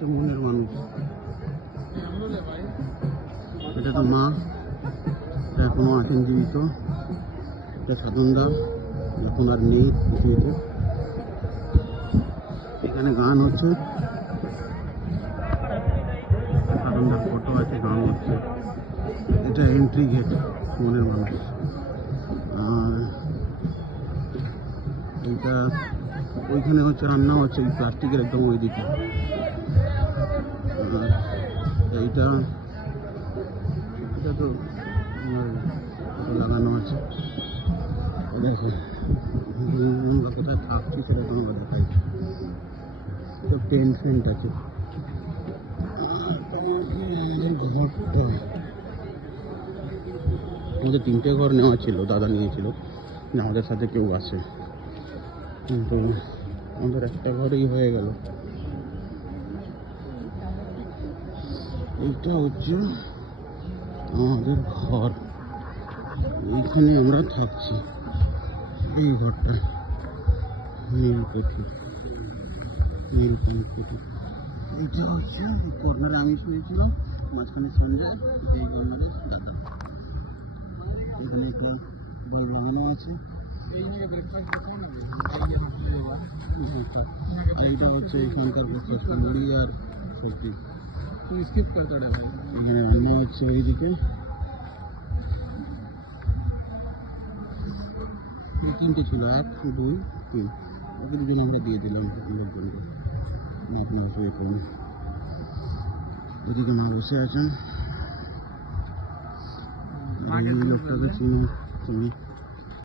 হচ্ছে মনের মানুষ। এটা তো মা, এখনো আছেন জীবিত। এটা সাধনদা, এখন আর নেই পৃথিবীতে। এখানে গান হচ্ছে, সাধনদার ফটো আছে, গান হচ্ছে। এটা এন্ট্রি গেট মনের মানুষ। আর এইটা ওইখানে হচ্ছে রান্না হচ্ছে, এই প্লাস্টিকের একদম ওই দিকে। আর এইটা এটা তো লাগানো আছে। দেখো আমরা কোথায় থাকছি সেটা তোমাকে দেখাই। তো টেন্ট ফেন্ট আছে। ঘরটা আমাদের 3টে ঘর নেওয়া ছিল, দাদা নিয়েছিল আমাদের সাথে কেউ আসে, কিন্তু আমাদের একটা ঘরেই হয়ে গেল। এইটা হচ্ছে আমাদের ঘর, এইখানে আমরা থাকছি। এই ঘরটা নীলকুঠি, নীলকুঠি। এইটা হচ্ছে কর্নারে আমি শুয়েছিলাম, মাঝখানে সঞ্জয়, এই জঙ্গলে দাদা। এখানে একটা বই লাগানো আছে। এইটা হচ্ছে এখানকার ব্রেকফাস্ট, মুড়ি আর সবজি। এখানে রান্না হচ্ছে ওইদিকে। এই 3টে ছিল, 1, 2, 3। ওকে 2জন আমরা দিয়ে দিলাম লোকজনকে। এখানে অসুবিধা করুন। এদিকে মা বসে আছেন। এই লোকটাকে চিনি।